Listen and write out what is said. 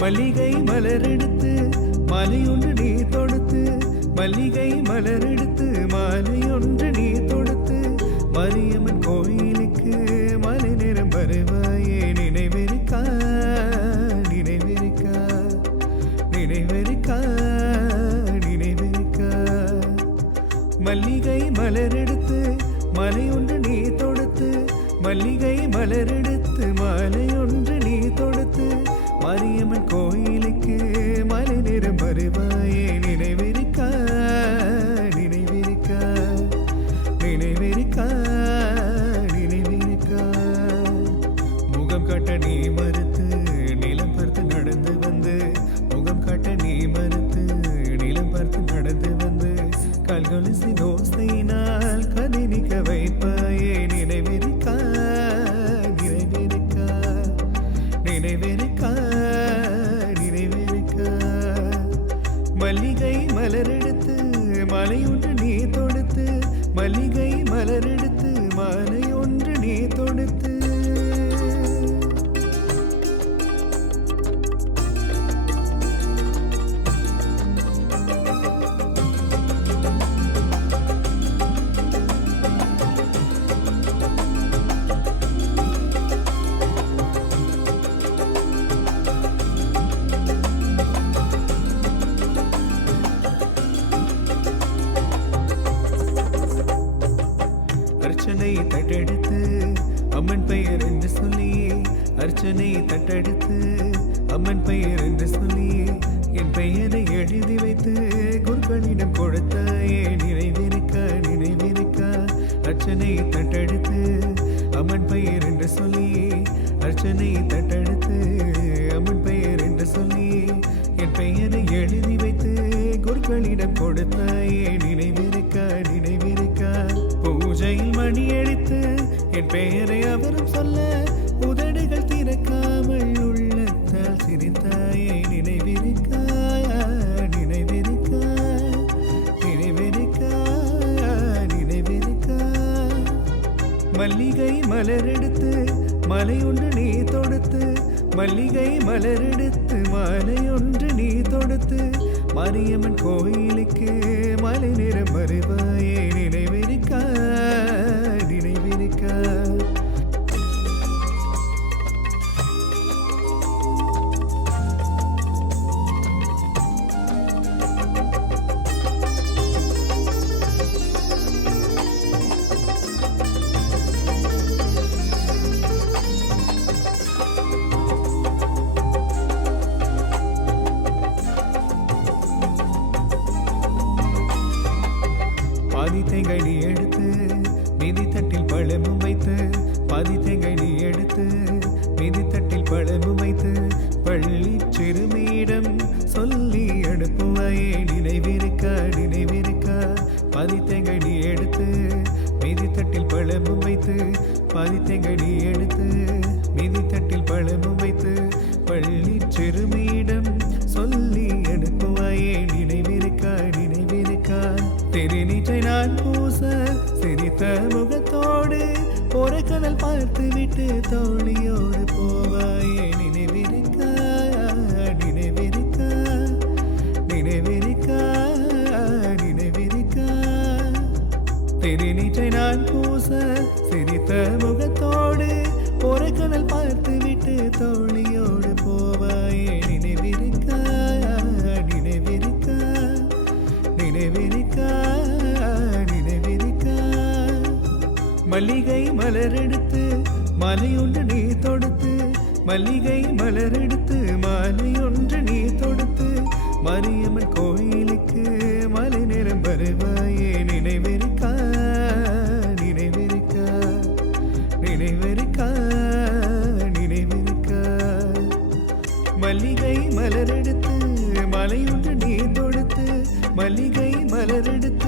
மல்லிகை மலரெடுத்து மாலையொன்று நீ தொடுத்து மல்லிகை மலரெடுத்து மாலையொன்று நீ தொடுத்து மரியம்மன் கோயிலுக்கு மலை நேரம் வருவாயே நினைவிருக்கா நினைவிருக்கா நினைவிருக்கா நினைவிருக்கா மல்லிகை மலரெடுத்து மாலையொன்று நீ தொடுத்து மல்லிகை மலரெடுத்து மாலையொன்று நீ தொடுத்து மரியம்மன் கோயிலுக்கு மலை நேரம் வருவாயே நினைவிருக்கா நினைவிருக்கா நினைவிருக்கா நினைவிருக்கா முகம் காட்ட நீ மறுத்து நிலம் பார்த்து நடந்து வந்து முகம் காட்ட நீ மறுத்து நிலம் பார்த்து நடந்து வந்து கல்கொலுசி தோசையினால் கதை நிற்க வைப்பாயே நினைவிருக்கா நினைவிருக்கா நினைவிருக்கா நினைவிருக்கா மல்லிகை மலரெடுத்து மாலையொன்று நீ தொடுத்து மல்லிகை மலரெடுத்து மாலையொன்று நீ தொடுத்து அர்ச்சனை தட்டெடுத்து அம்மன் பெயர் என்று சொல்லி அர்ச்சனை தட்டெடுத்து அம்மன் பெயர் என்று சொல்லி என் பெயரை எழுதி வைத்து குருக்களிடம் கொடுத்தாயே நினைவிருக்கா நினைவிருக்கா அர்ச்சனை தட்டெடுத்து அம்மன் பெயர் என்று சொல்லி அர்ச்சனை தட்டெடுத்து அம்மன் பெயர் என்று சொல்லி என் பெயரை எழுதி வைத்து குருக்களிடம் கொடுத்தாயே நினைவிருக்கா நினைவிருக்கா பூஜையில் மணி அடித்து என் பெயரை அவரும் சொல்ல உதடுகள் திறக்காமல் உள்ளத்தால் சிரித்தாயே நினைவிருக்கா நினைவிருக்கா நினைவிருக்கா நினைவிருக்கா மல்லிகை மலரெடுத்து மலையொன்று நீ தொடுத்து மல்லிகை மலரெடுத்து மாலையொன்று நீ தொடுத்து மரியம்மன் கோயிலுக்கு மலை நேரம் வருவாயே நினைவிருக்கா நினைவிருக்கா பாதி தேங்காய் நீ எடுத்து மீதி தட்டில் பழமும் வைத்து பாதி தேங்காய் நீ எடுத்து மீதி தட்டில் பழமும் வைத்து பள்ளி சிறுமியிடம் சொல்லி அனுப்புவாயே நினைவிருக்கா நினைவிருக்கா பாதி தேங்காய் நீ எடுத்து மீதி தட்டில் பழமும் வைத்து பாதி தேங்காய் நீ எடுத்து மீதி தட்டில் பழமும் வைத்து பள்ளி சிறுமியிடம் சொல்லி அனுப்புவாயே நினைவிருக்கா நினைவிருக்கா திருநீற்றை நான் பூச சிரித்த முகத்தோடு ஒரு கடல் பார்த்து விட்டு தோழியோடு போவாயே நினைவிருக்கா நினைவிருக்கா நினைவிருக்கா நினைவிருக்கா திருநீற்றை நான் பூச சிரித்த முகத்தோடு ஒரு கடல் பார்த்து விட்டு தோழியோடு போவாயே நினைவிருக்கா நினைவிருக்கா நினைவிருக்கா நினைவிருக்கா மல்லிகை மலரெடுத்து மாலையொன்று நீ தொடுத்து மல்லிகை மலரெடுத்து மாலையொன்று நீ தொடுத்து மரியம்மன் கோயிலுக்கு மலை நேரம் வருவாயே நினைவிருக்கா நினைவிருக்கா நினைவிருக்கா நினைவிருக்கா மல்லிகை மலரெடுத்து மாலையொன்று நீ தொடுத்து மல்லிகை மலரெடுத்து